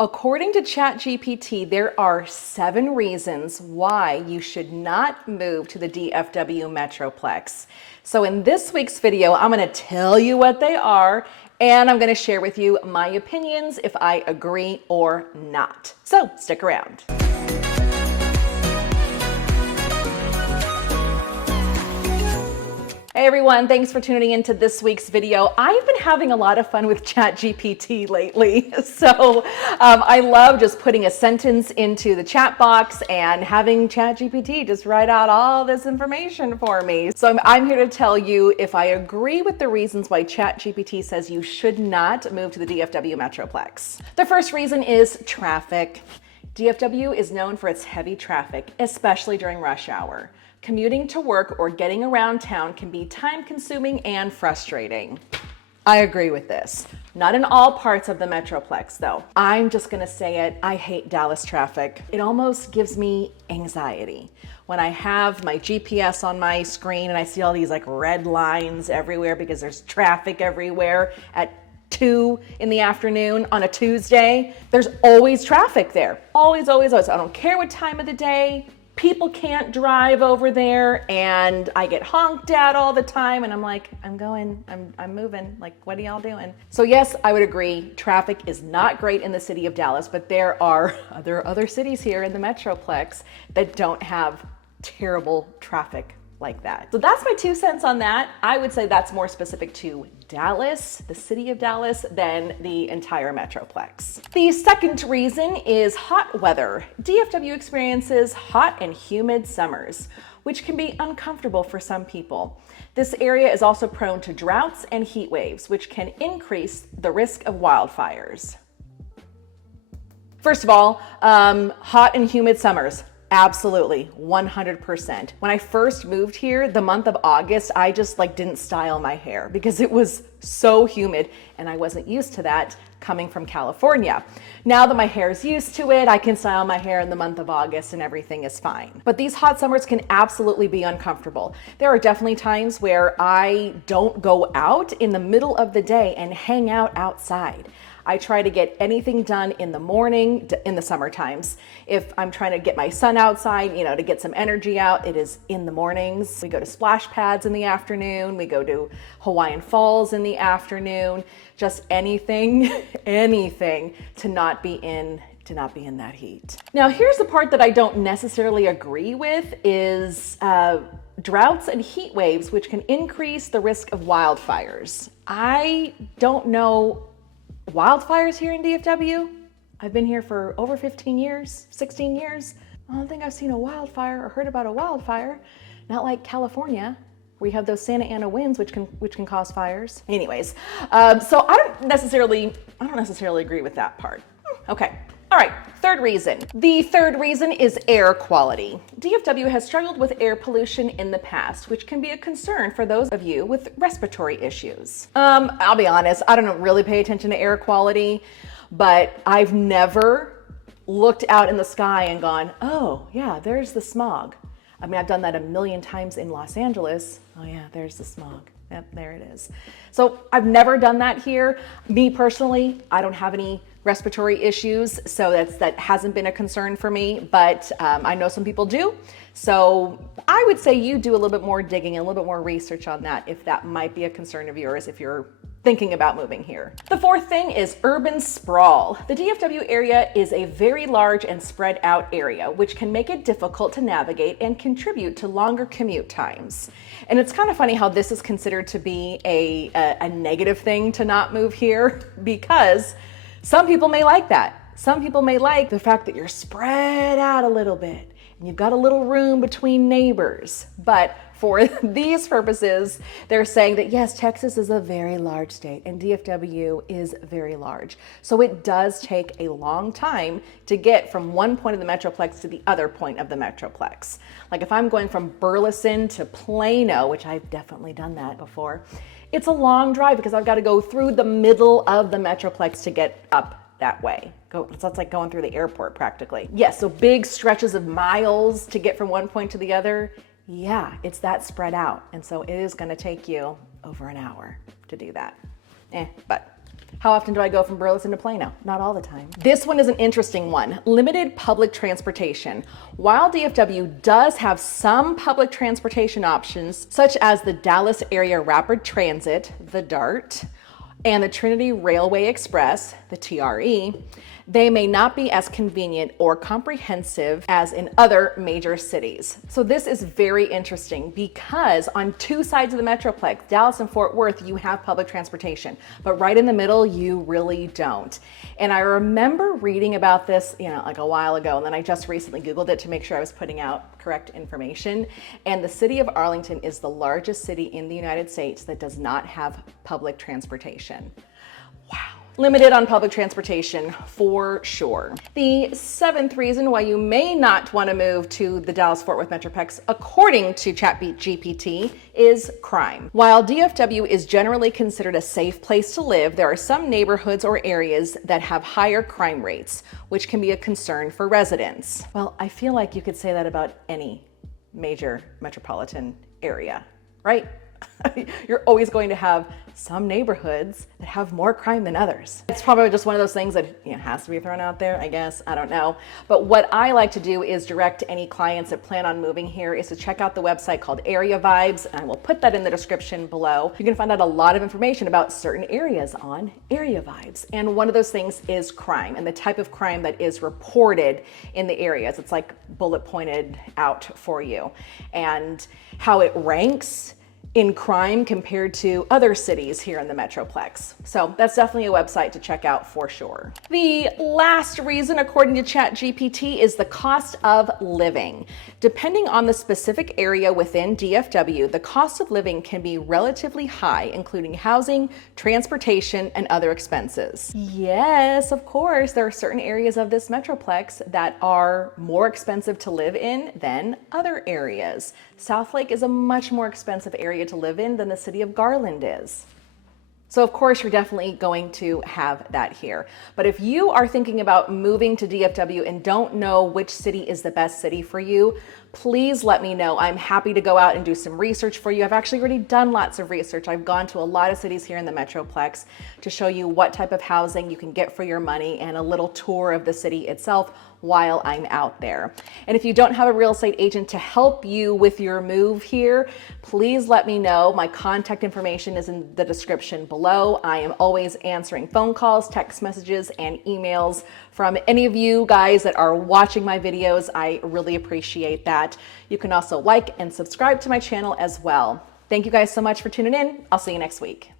According to Chat GPT, there are 7 reasons why you should not move to the DFW Metroplex. So in this week's video, I'm going to tell you what they are, and I'm going to share with you my opinions if I agree or not. So stick around. Hey everyone, thanks for tuning into this week's video. I've been having a lot of fun with Chat GPT lately. So I love just putting a sentence into the chat box and having Chat GPT just write out all this information for me. So I'm here to tell you if I agree with the reasons why Chat GPT says you should not move to the DFW Metroplex. The first reason is traffic. DFW is known for its heavy traffic, especially during rush hour. Commuting to work or getting around town can be time-consuming and frustrating. I agree with this. Not in all parts of the Metroplex, though. I'm just gonna say it, I hate Dallas traffic. It almost gives me anxiety. When I have my GPS on my screen and I see all these like red lines everywhere because there's traffic everywhere at 2 in the afternoon on a Tuesday, there's always traffic there. Always, always, always. I don't care what time of the day. People can't drive over there and I get honked at all the time and I'm like, I'm moving, like what are y'all doing? So yes, I would agree, traffic is not great in the city of Dallas, but there are other cities here in the Metroplex that don't have terrible traffic like that. So that's my 2 cents on that. I would say that's more specific to Dallas, the city of Dallas, than the entire Metroplex. The second reason is hot weather. DFW experiences hot and humid summers, which can be uncomfortable for some people. This area is also prone to droughts and heat waves, which can increase the risk of wildfires. First of all, hot and humid summers. Absolutely, 100%. When I first moved here, the month of August, I just didn't style my hair because it was so humid and I wasn't used to that coming from California. Now that my hair is used to it, I can style my hair in the month of August and everything is fine. But these hot summers can absolutely be uncomfortable. There are definitely times where I don't go out in the middle of the day and hang out outside. I try to get anything done in the morning, in the summer times. If I'm trying to get my son outside, to get some energy out, it is in the mornings. We go to splash pads in the afternoon. We go to Hawaiian Falls in the afternoon. Just anything, anything to not be in that heat. Now, here's the part that I don't necessarily agree with is droughts and heat waves, which can increase the risk of wildfires. I don't know wildfires here in DFW. I've been here for over 15 years, 16 years. I don't think I've seen a wildfire or heard about a wildfire. Not like California, where you have those Santa Ana winds, which can cause fires. Anyways, so I don't necessarily agree with that part. Okay. All right, third reason. The third reason is air quality. DFW has struggled with air pollution in the past, which can be a concern for those of you with respiratory issues. I'll be honest, I don't really pay attention to air quality, but I've never looked out in the sky and gone, oh yeah, there's the smog. I mean, I've done that a million times in Los Angeles. Oh yeah, there's the smog. Yep, there it is. So I've never done that here. Me personally, I don't have any respiratory issues, so that hasn't been a concern for me, but I know some people do. So I would say you do a little bit more digging and a little bit more research on that if that might be a concern of yours if you're thinking about moving here. The fourth thing is urban sprawl. The DFW area is a very large and spread out area, which can make it difficult to navigate and contribute to longer commute times. And it's kind of funny how this is considered to be a negative thing to not move here, because some people may like that. Some people may like the fact that you're spread out a little bit and you've got a little room between neighbors. But for these purposes, they're saying that yes, Texas is a very large state and DFW is very large. So it does take a long time to get from one point of the Metroplex to the other point of the Metroplex. Like if I'm going from Burleson to Plano, which I've definitely done that before, it's a long drive because I've got to go through the middle of the Metroplex to get up that way. So it's like going through the airport practically. Yes, so big stretches of miles to get from one point to the other. Yeah, it's that spread out. And so it is going to take you over an hour to do that. But How often do I go from Burleson to Plano? Not all the time. This one is an interesting one. Limited public transportation. While DFW does have some public transportation options, such as the Dallas Area Rapid Transit, the DART, and the Trinity Railway Express, the TRE, they may not be as convenient or comprehensive as in other major cities. So this is very interesting because on two sides of the Metroplex, Dallas and Fort Worth, you have public transportation, but right in the middle, you really don't. And I remember reading about this, like a while ago, and then I just recently Googled it to make sure I was putting out correct information. And the city of Arlington is the largest city in the United States that does not have public transportation. Wow. Limited on public transportation for sure. The seventh reason why you may not want to move to the Dallas-Fort Worth Metroplex, according to Chat GPT, is crime. While DFW is generally considered a safe place to live, there are some neighborhoods or areas that have higher crime rates, which can be a concern for residents. Well, I feel like you could say that about any major metropolitan area, right? You're always going to have some neighborhoods that have more crime than others. It's probably just one of those things that has to be thrown out there, I guess. I don't know. But what I like to do is direct any clients that plan on moving here is to check out the website called Area Vibes, and I will put that in the description below. You can find out a lot of information about certain areas on Area Vibes. And one of those things is crime and the type of crime that is reported in the areas. It's like bullet pointed out for you, and how it ranks in crime compared to other cities here in the Metroplex. So that's definitely a website to check out for sure. The last reason, according to Chat GPT, is the cost of living. Depending on the specific area within DFW, the cost of living can be relatively high, including housing, transportation, and other expenses. Yes, of course, there are certain areas of this Metroplex that are more expensive to live in than other areas. Southlake is a much more expensive area to live in than the city of Garland is. So of course you're definitely going to have that here. But if you are thinking about moving to DFW and don't know which city is the best city for you, please let me know. I'm happy to go out and do some research for you. I've actually already done lots of research. I've gone to a lot of cities here in the Metroplex to show you what type of housing you can get for your money and a little tour of the city itself while I'm out there. And if you don't have a real estate agent to help you with your move here, please let me know. My contact information is in the description below. I am always answering phone calls, text messages, and emails from any of you guys that are watching my videos. I really appreciate that. You can also like and subscribe to my channel as well. Thank you guys so much for tuning in. I'll see you next week.